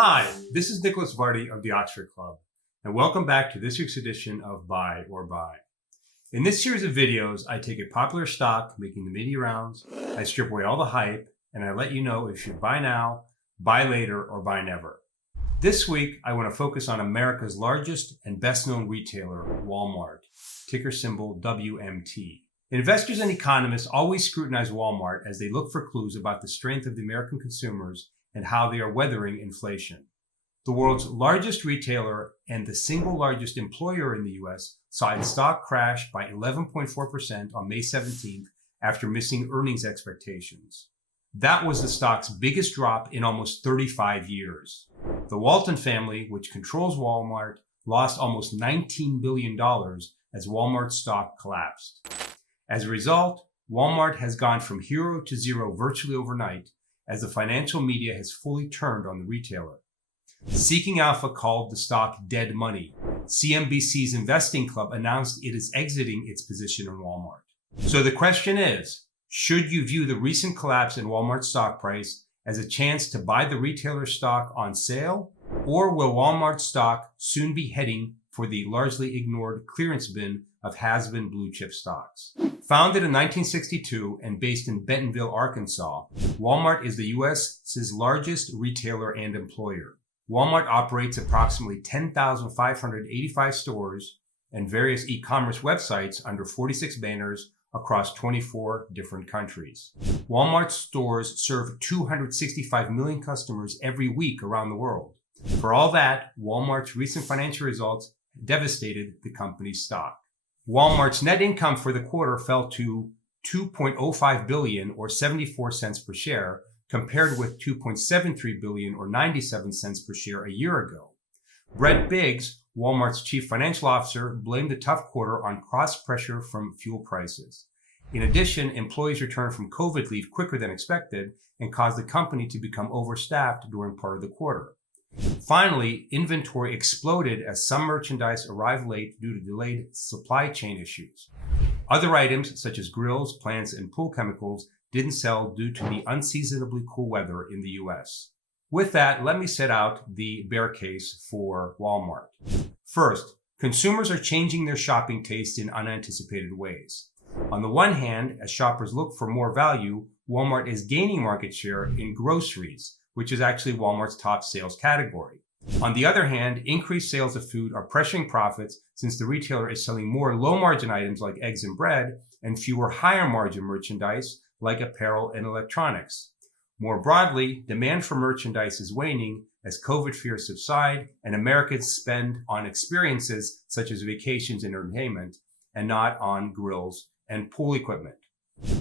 Hi, this is Nicholas Vardy of the Oxford Club, and welcome back to this week's edition of Buy or Buy. In this series of videos, I take a popular stock making the media rounds, I strip away all the hype, and I let you know if you should buy now, buy later, or buy never. This week, I want to focus on America's largest and best-known retailer, Walmart, ticker symbol WMT. Investors and economists always scrutinize Walmart as they look for clues about the strength of the American consumers and how they are weathering inflation. The world's largest retailer and the single largest employer in the U.S. saw its stock crash by 11.4% on May 17th after missing earnings expectations. That was the stock's biggest drop in almost 35 years. The Walton family, which controls Walmart, lost almost $19 billion as Walmart's stock collapsed. As a result, Walmart has gone from hero to zero virtually overnight as the financial media has fully turned on the retailer. Seeking Alpha called the stock dead money. CNBC's Investing Club announced it is exiting its position in Walmart. So the question is, should you view the recent collapse in Walmart's stock price as a chance to buy the retailer's stock on sale, or will Walmart's stock soon be heading for the largely ignored clearance bin of has-been blue chip stocks? Founded in 1962 and based in Bentonville, Arkansas, Walmart is the U.S.'s largest retailer and employer. Walmart operates approximately 10,585 stores and various e-commerce websites under 46 banners across 24 different countries. Walmart stores serve 265 million customers every week around the world. For all that, Walmart's recent financial results devastated the company's stock. Walmart's net income for the quarter fell to $2.05 billion or 74 cents per share, compared with $2.73 billion or 97 cents per share a year ago. Brett Biggs, Walmart's chief financial officer, blamed the tough quarter on cost pressure from fuel prices. In addition, employees returned from COVID leave quicker than expected and caused the company to become overstaffed during part of the quarter. Finally, inventory exploded as some merchandise arrived late due to delayed supply chain issues. Other items, such as grills, plants, and pool chemicals, didn't sell due to the unseasonably cool weather in the U.S. With that, let me set out the bear case for Walmart. First, consumers are changing their shopping taste in unanticipated ways. On the one hand, as shoppers look for more value, Walmart is gaining market share in groceries, which is actually Walmart's top sales category. On the other hand, increased sales of food are pressuring profits since the retailer is selling more low-margin items like eggs and bread and fewer higher-margin merchandise like apparel and electronics. More broadly, demand for merchandise is waning as COVID fears subside and Americans spend on experiences such as vacations and entertainment and not on grills and pool equipment.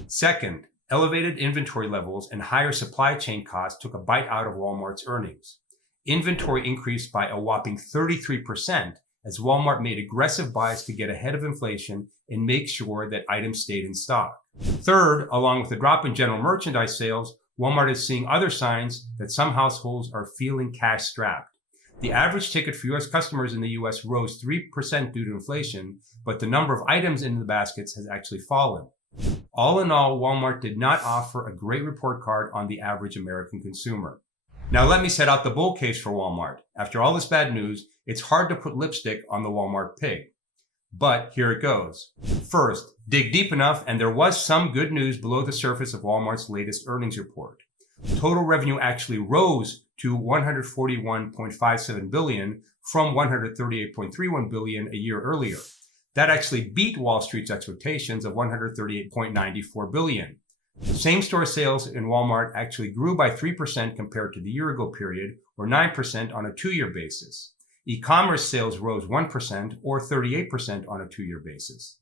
Second, elevated inventory levels and higher supply chain costs took a bite out of Walmart's earnings. Inventory increased by a whopping 33% as Walmart made aggressive buys to get ahead of inflation and make sure that items stayed in stock. Third, along with the drop in general merchandise sales, Walmart is seeing other signs that some households are feeling cash-strapped. The average ticket for U.S. customers in the U.S. rose 3% due to inflation, but the number of items in the baskets has actually fallen. All in all, Walmart did not offer a great report card on the average American consumer. Now let me set out the bull case for Walmart. After all this bad news, it's hard to put lipstick on the Walmart pig. But here it goes. First, dig deep enough and there was some good news below the surface of Walmart's latest earnings report. Total revenue actually rose to $141.57 billion from $138.31 billion a year earlier. That actually beat Wall Street's expectations of $138.94 billion. Same-store sales in Walmart actually grew by 3% compared to the year-ago period, or 9% on a two-year basis. E-commerce sales rose 1%, or 38% on a two-year basis.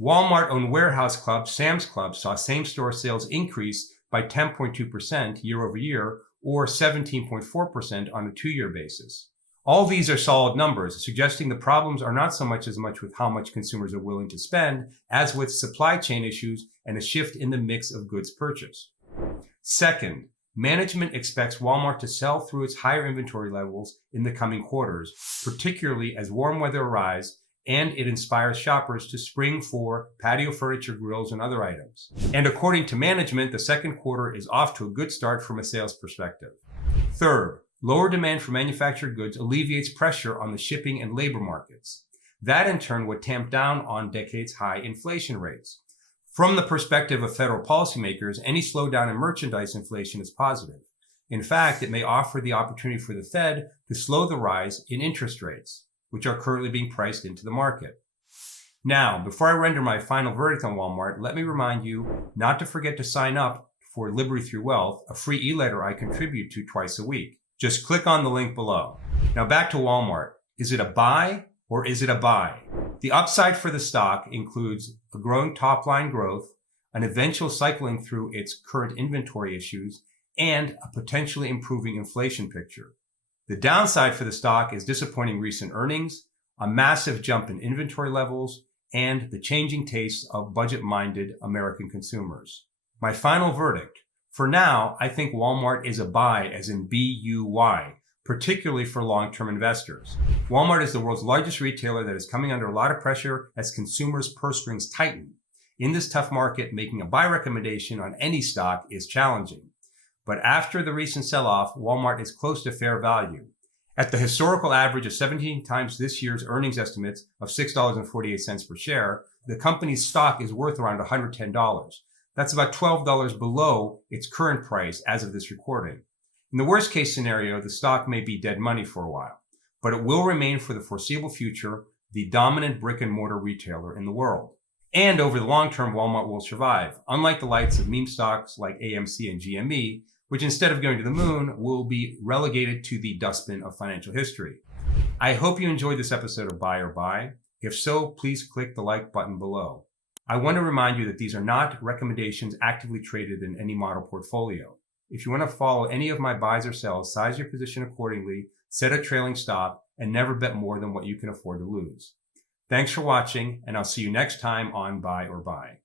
Walmart-owned warehouse club, Sam's Club, saw same-store sales increase by 10.2% year-over-year, or 17.4% on a two-year basis. All these are solid numbers, suggesting the problems are not so much with how much consumers are willing to spend, as with supply chain issues and a shift in the mix of goods purchased. Second, management expects Walmart to sell through its higher inventory levels in the coming quarters, particularly as warm weather arrives and it inspires shoppers to spring for patio furniture, grills, and other items. And according to management, the second quarter is off to a good start from a sales perspective. Third, Lower demand for manufactured goods alleviates pressure on the shipping and labor markets. That in turn would tamp down on decades-high inflation rates. From the perspective of federal policymakers, any slowdown in merchandise inflation is positive. In fact, it may offer the opportunity for the Fed to slow the rise in interest rates, which are currently being priced into the market. Now, before I render my final verdict on Walmart, let me remind you not to forget to sign up for Liberty Through Wealth, a free e-letter I contribute to twice a week. Just click on the link below. Now back to Walmart. Is it a buy or is it a buy? The upside for the stock includes a growing top-line growth, an eventual cycling through its current inventory issues, and a potentially improving inflation picture. The downside for the stock is disappointing recent earnings, a massive jump in inventory levels, and the changing tastes of budget-minded American consumers. My final verdict. For now, I think Walmart is a buy, as in B-U-Y, particularly for long-term investors. Walmart is the world's largest retailer that is coming under a lot of pressure as consumers' purse strings tighten. In this tough market, making a buy recommendation on any stock is challenging. But after the recent sell-off, Walmart is close to fair value. At the historical average of 17 times this year's earnings estimates of $6.48 per share, the company's stock is worth around $110. That's about $12 below its current price as of this recording. In the worst case scenario, the stock may be dead money for a while, but it will remain for the foreseeable future the dominant brick and mortar retailer in the world. And over the long term, Walmart will survive, unlike the likes of meme stocks like AMC and GME, which instead of going to the moon, will be relegated to the dustbin of financial history. I hope you enjoyed this episode of Buy or Buy. If so, please click the like button below. I want to remind you that these are not recommendations actively traded in any model portfolio. If you want to follow any of my buys or sells, size your position accordingly, set a trailing stop, and never bet more than what you can afford to lose. Thanks for watching, and I'll see you next time on Buy or Buy.